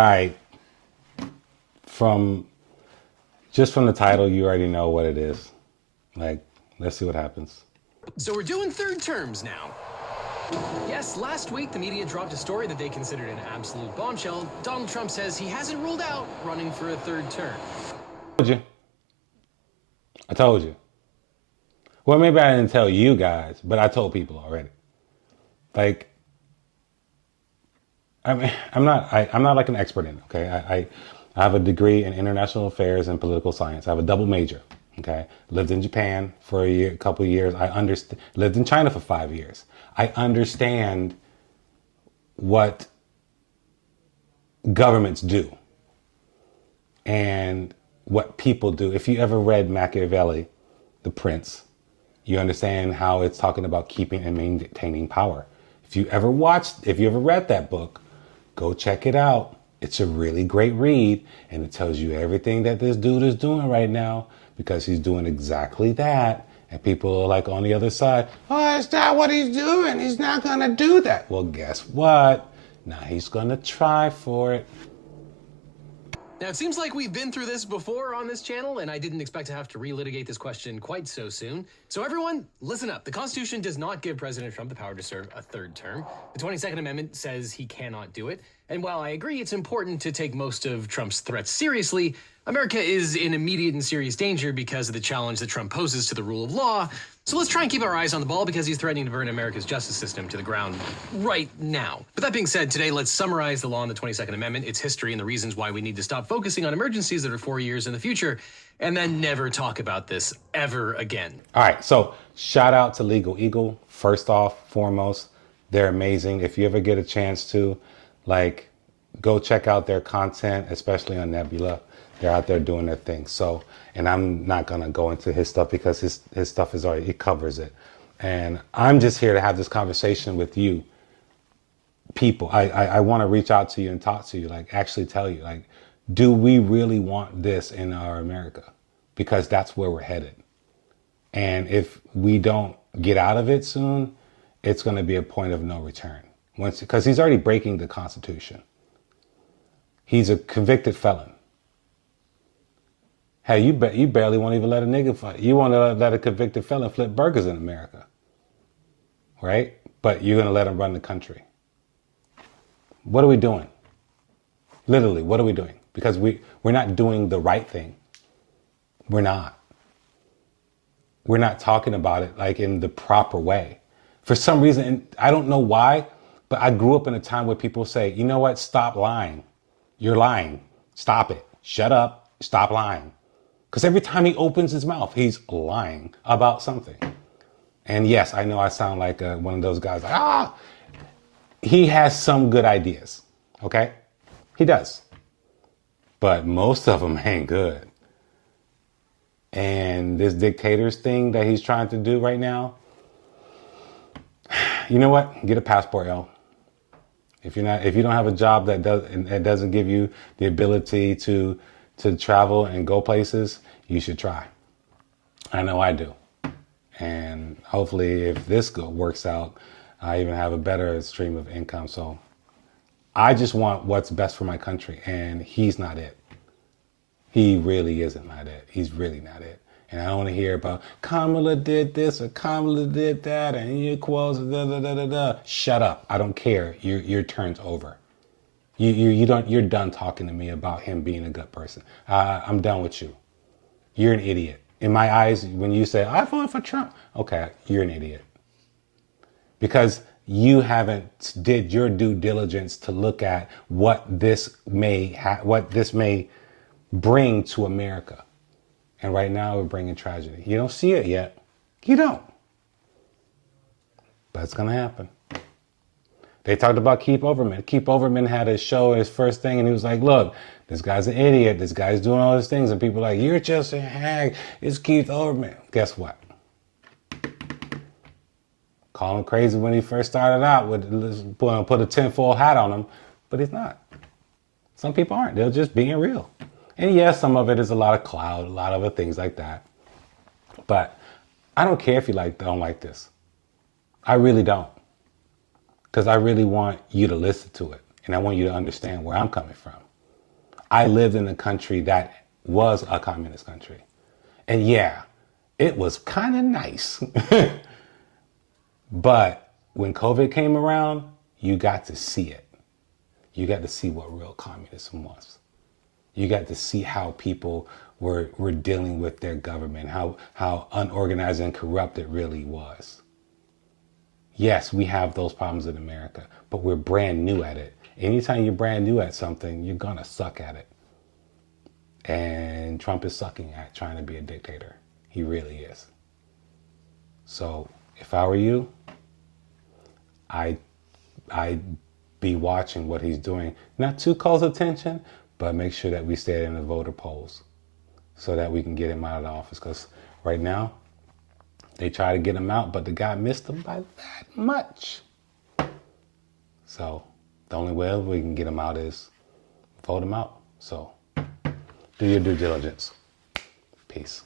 All right, from from the title, you already know what it is. Like, let's see what happens. So we're doing third terms now. Yes, last week the media dropped a story that they considered an absolute bombshell. Donald Trump says he hasn't ruled out running for a third term. I told you. I told you. Well, maybe I didn't tell you guys, but I told people already. Like, I'm not like an expert in it. Okay, I have a degree in international affairs and political science. I have a double major. Okay, lived in Japan for a couple of years. I understand. Lived in China for 5 years. I understand what governments do and what people do. If you ever read Machiavelli, The Prince, you understand how it's talking about keeping and maintaining power. If you ever read that book, go check it out. It's a really great read, and it tells you everything that this dude is doing right now because he's doing exactly that. And people are like on the other side, oh, it's not what he's doing. He's not going to do that. Well, guess what? Now he's going to try for it. Now, it seems like we've been through this before on this channel, and I didn't expect to have to relitigate this question quite so soon. So everyone, listen up. The Constitution does not give President Trump the power to serve a third term. The 22nd Amendment says he cannot do it. And while I agree it's important to take most of Trump's threats seriously, America is in immediate and serious danger because of the challenge that Trump poses to the rule of law. So let's try and keep our eyes on the ball because he's threatening to burn America's justice system to the ground right now. But that being said, today let's summarize the law in the 22nd Amendment, its history, and the reasons why we need to stop focusing on emergencies that are 4 years in the future, and then never talk about this ever again. All right, so shout out to Legal Eagle. First off, foremost, they're amazing. If you ever get a chance to, go check out their content, especially on Nebula. They're out there doing their thing. So, and I'm not going to go into his stuff because his stuff is already, he covers it. And I'm just here to have this conversation with you people. I want to reach out to you and talk to you, actually tell you, do we really want this in our America? Because that's where we're headed. And if we don't get out of it soon, it's going to be a point of no return. Because he's already breaking the Constitution. He's a convicted felon. Hey, you barely won't even let a nigga fight. You want to let a convicted felon flip burgers in America, right? But you're going to let him run the country. What are we doing? Literally, what are we doing? Because we're not doing the right thing. We're not. We're not talking about it in the proper way. For some reason, and I don't know why, but I grew up in a time where people say, you know what? Stop lying. You're lying. Stop it. Shut up. Stop lying. Because every time he opens his mouth, he's lying about something. And yes, I know I sound like one of those guys. He has some good ideas. Okay? He does. But most of them ain't good. And this dictator's thing that he's trying to do right now, you know what? Get a passport, yo. If you don't have a job that doesn't give you the ability to travel and go places, you should try. I know I do. And hopefully if this works out, I even have a better stream of income. So I just want what's best for my country, and he's not it. He really isn't not it. He's really not it. And I don't want to hear about Kamala did this or Kamala did that and your quotes, da da da da da. Shut up. I don't care. Your turn's over. You're done talking to me about him being a good person. I'm done with you. You're an idiot. In my eyes, when you say, I voted for Trump, okay, you're an idiot. Because you haven't did your due diligence to look at what this may bring to America. And right now we're bringing tragedy. You don't see it yet. You don't. But it's going to happen. They talked about Keith Olbermann. Keith Olbermann had a show, his first thing, and he was like, look, this guy's an idiot. This guy's doing all these things. And people are like, you're just a hag. It's Keith Olbermann. Guess what? Call him crazy when he first started out with put a tinfoil hat on him, but he's not. Some people aren't. They're just being real. And yes, some of it is a lot of cloud, a lot of other things like that. But I don't care if you don't like this. I really don't. Because I really want you to listen to it. And I want you to understand where I'm coming from. I lived in a country that was a communist country. And yeah, it was kind of nice. But when COVID came around, you got to see it. You got to see what real communism was. You got to see how people were dealing with their government, how unorganized and corrupt it really was. Yes, we have those problems in America, but we're brand new at it. Anytime you're brand new at something, you're gonna suck at it. And Trump is sucking at trying to be a dictator. He really is. So if I were you, I'd be watching what he's doing. Not too close attention, but make sure that we stay in the voter polls so that we can get him out of the office. Because right now, they try to get him out, but the guy missed him by that much. So the only way we can get him out is vote him out. So do your due diligence. Peace.